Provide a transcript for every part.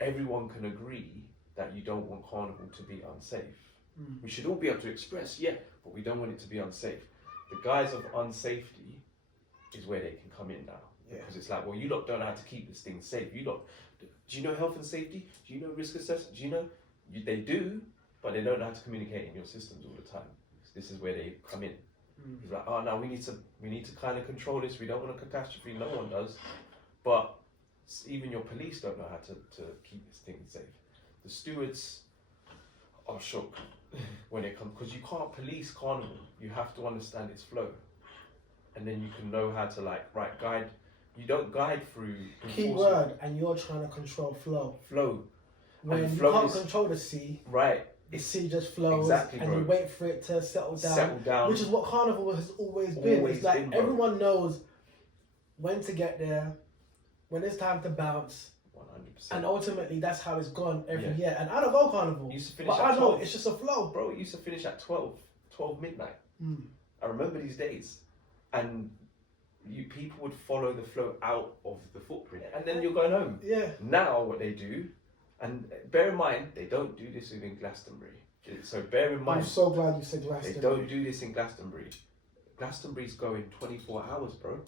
everyone can agree that you don't want carnival to be unsafe. We should all be able to express, but we don't want it to be unsafe. The guise of unsafety is where they can come in now. Because it's like, well, you lot don't know how to keep this thing safe. You lot, do you know health and safety? Do you know risk assessment? Do you know? They do, but they don't know how to communicate in your systems all the time. So this is where they come in. It's like, oh no, we need to kind of control this. We don't want a catastrophe. No one does, but even your police don't know how to keep this thing safe. The stewards are shook when it comes, because you can't police carnival. You have to understand its flow, and then you can know how to guide. You don't guide through key word, and you're trying to control flow. When you can't control the sea, right? The sea just flows, exactly, and you wait for it to settle down. Which is what carnival has always been. It's like everyone knows when to get there, when it's time to bounce. 100%. And ultimately, that's how it's gone every year. And I don't go carnival, but I know it's just a flow. Bro, it used to finish at 12 midnight. I remember these days, and people would follow the flow out of the footprint, and then you're going home. Now what they do, and bear in mind, they don't do this within Glastonbury. So bear in mind. I'm so glad you said Glastonbury. They don't do this in Glastonbury. Glastonbury's going 24 hours, bro.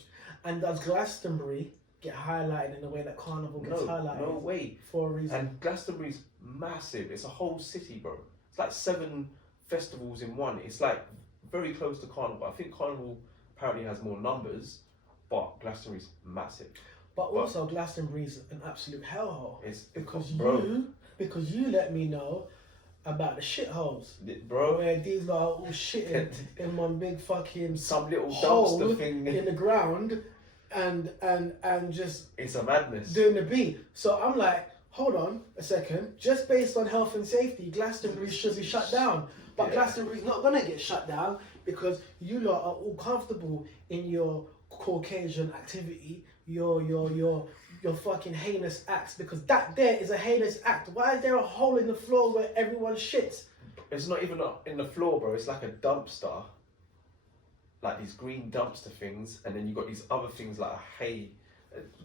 And does Glastonbury get highlighted in the way that carnival gets highlighted? No way. For a reason. And Glastonbury's massive. It's a whole city, bro. It's like 7 festivals in one. It's like very close to carnival. I think carnival apparently has more numbers, but Glastonbury's massive. But also Glastonbury's an absolute hellhole. It's because you let me know about the shitholes, bro. Where these are all shitting in one big fucking some little hole dumpster thing in the ground, and just it's a madness doing the beat. So I'm like, hold on a second. Just based on health and safety, Glastonbury should be shut down. But Glastonbury's not gonna get shut down because you lot are all comfortable in your Caucasian activity, your fucking heinous acts, because that there is a heinous act. Why is there a hole in the floor where everyone shits? It's not even in the floor, bro. It's like a dumpster, like these green dumpster things, and then you got these other things like a hay.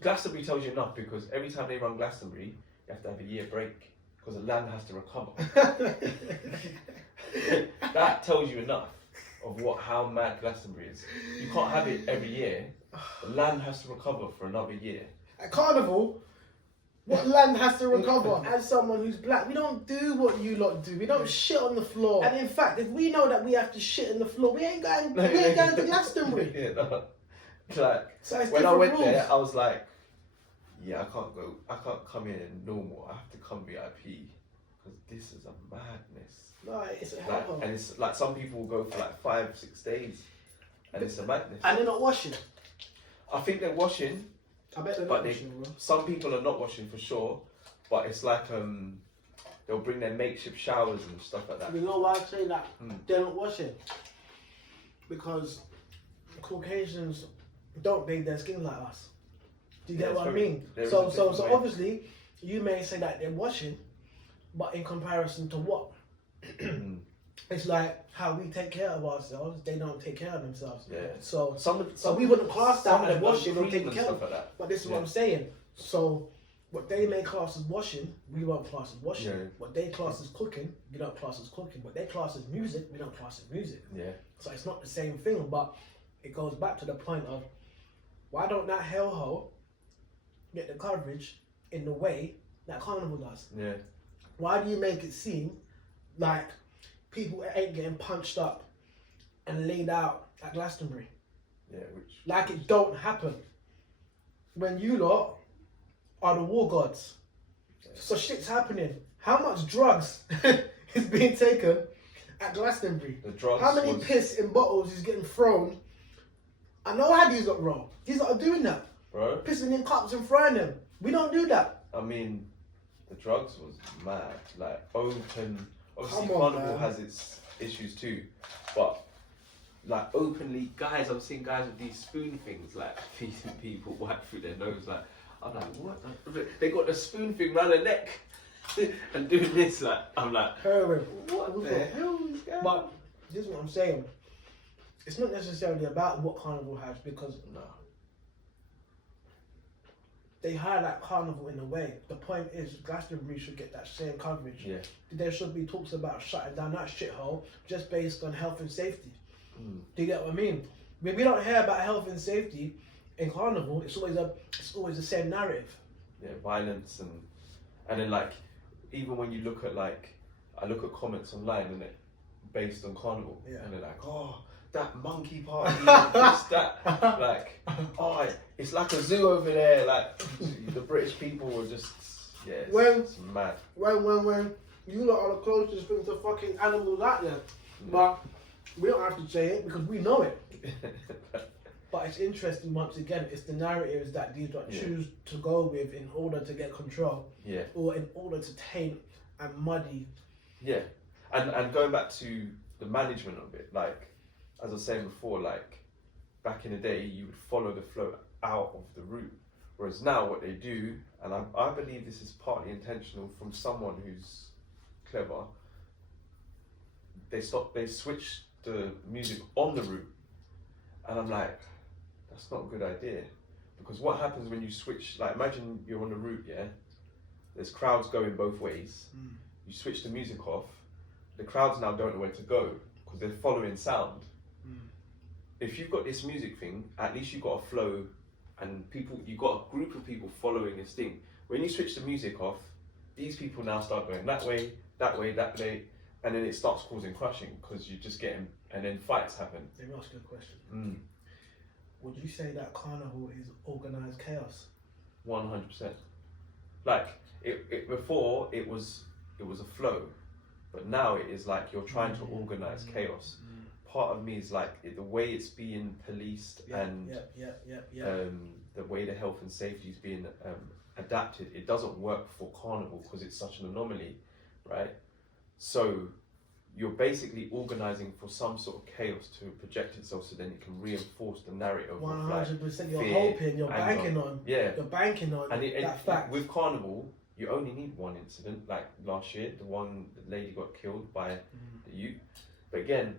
Glastonbury tells you enough, because every time they run Glastonbury, you have to have a year break because the land has to recover. That tells you enough of how mad Glastonbury is. You can't have it every year. The land has to recover for another year. At carnival, what land has to recover? As someone who's black, we don't do what you lot do. We don't shit on the floor. And in fact, if we know that we have to shit on the floor, we ain't going to Glastonbury. So when I went there, I was like, I can't come in normal. I have to come VIP, because this is a madness. No, it's a hell. And it's like some people will go for like 5-6 days, and it's a madness. And they're not washing. I think they're washing. I bet they're not washing, bro. Some people are not washing for sure, but it's like they'll bring their makeshift showers and stuff like that. You know why I say that? They're not washing. Because Caucasians don't bathe their skin like us. Do you get what I mean? So obviously, you may say that they're washing, but in comparison to what? It's like how we take care of ourselves, they don't take care of themselves. So we wouldn't class that as washing or taking care of. But this is what I'm saying. So what they may class as washing, we won't class as washing. What they class as cooking, we don't class as cooking. What they class as music, we don't class as music. So it's not the same thing, but it goes back to the point of, why don't that hellhole get the coverage in the way that carnival does? Why do you make it seem like people ain't getting punched up and laid out at Glastonbury? Like it don't happen. When you lot are the war gods. So shit's happening. How much drugs is being taken at Glastonbury? The drugs. How many piss in bottles is getting thrown? I know how these lot roll. These lot are doing that. Bro. Pissing in cups and throwing them. We don't do that. I mean, the drugs was mad. Like open. Obviously, carnival has its issues too, but like openly, guys, I'm seeing guys with these spoon things, like feeding people wipe through their nose. Like, I'm like, what? They got the spoon thing round their neck and doing this. Like, I'm like, heroin. What the hell is that? But this is what I'm saying. It's not necessarily about what carnival has, because they highlight carnival in a way. The point is, Glastonbury should get that same coverage. Yeah. There should be talks about shutting down that shithole just based on health and safety. Do you get what I mean? We don't hear about health and safety in carnival. It's always the same narrative. Yeah, violence and then like even when you look at like I look at comments online and it based on carnival and they're like, oh, that monkey party, this, that, like, oh, it's like a zoo over there. Like the British people were just it's mad. When you lot are the closest thing to fucking animals out there, but we don't have to say it because we know it. But it's interesting, once again, it's the narratives that these lot choose to go with in order to get control. Yeah. Or in order to taint and muddy. Yeah. And going back to the management of it, like, as I was saying before, like, back in the day, you would follow the flow out of the route. Whereas now what they do, and I believe this is partly intentional from someone who's clever, they switch the music on the route. And I'm like, that's not a good idea. Because what happens when you switch, like imagine you're on the route, there's crowds going both ways. You switch the music off, the crowds now don't know where to go because they're following sound. If you've got this music thing, at least you've got a flow and you've got a group of people following this thing. When you switch the music off, these people now start going that way, and then it starts causing crushing because you're just getting, and then fights happen. Let me ask you a question. Would you say that carnival is organised chaos? 100%. Like before, it was a flow, but now it is like you're trying to organise chaos. Part of me is like the way it's being policed and the way the health and safety is being adapted. It doesn't work for carnival because it's such an anomaly, right? So you're basically organising for some sort of chaos to project itself, so then it can reinforce the narrative. 100%. You're hoping, you're banking on. Yeah. You're banking on that fact. With carnival, you only need one incident. Like last year, the lady got killed by the youth. But again,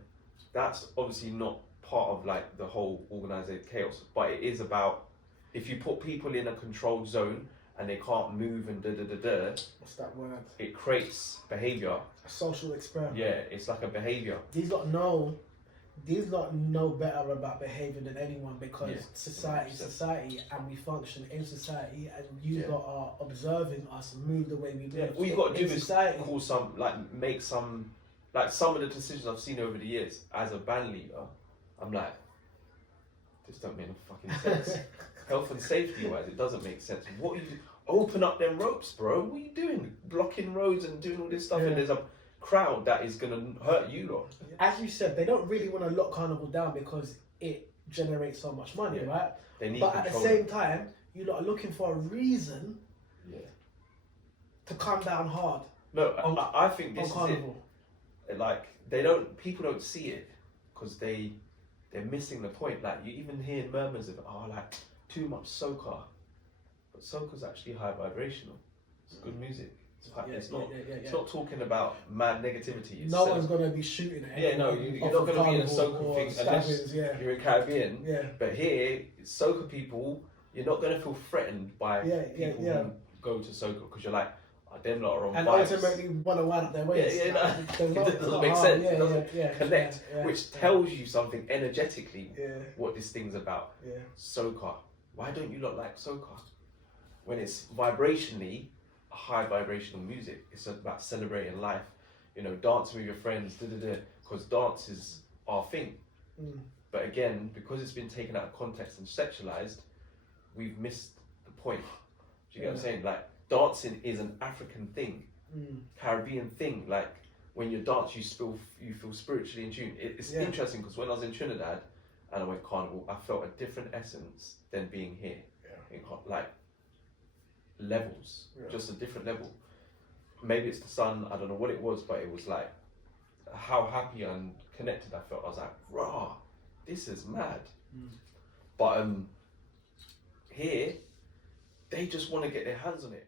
that's obviously not part of like the whole organised chaos. But it is about if you put people in a controlled zone and they can't move and What's that word? It creates behaviour. A social experiment. Yeah, it's like a behaviour. These lot know better about behaviour than anyone because society is society and we function in society and you lot are observing us move the way we do. All you got to do is call make some of the decisions I've seen over the years as a band leader. I'm like, this don't make no fucking sense. Health and safety wise, it doesn't make sense. What are you open up them ropes, bro? What are you doing? Blocking roads and doing all this stuff, and there's a crowd that is gonna hurt you lot. As you said, they don't really want to lock carnival down because it generates so much money, right? They need but at the same time, you lot are looking for a reason to come down hard. No, I think this is it. Like people don't see it because they're missing the point. Like you even hear murmurs of like too much soca, but soca's actually high vibrational. It's good music. It's not talking about mad negativity. No one's gonna be shooting at anyone. You're not gonna be in a soca thing unless you're in Caribbean. But here, soca people, you're not gonna feel threatened by people who go to soca because you're like, them lot are on and vibes. ultimately want to wind up their waist. It doesn't make sense. It doesn't connect, which tells you something energetically what this thing's about. Soca. Why don't you lot like soca? When it's vibrationally a high vibrational music, it's about celebrating life. Dancing with your friends, because dance is our thing. But again, because it's been taken out of context and sexualized, we've missed the point. Do you get what I'm saying? Like, dancing is an African thing, Caribbean thing. Like when you dance, you feel spiritually in tune. It's interesting because when I was in Trinidad and I went carnival, I felt a different essence than being here. Like levels, just a different level. Maybe it's the sun. I don't know what it was, but it was like how happy and connected I felt. I was like, rah, this is mad. But here, they just want to get their hands on it.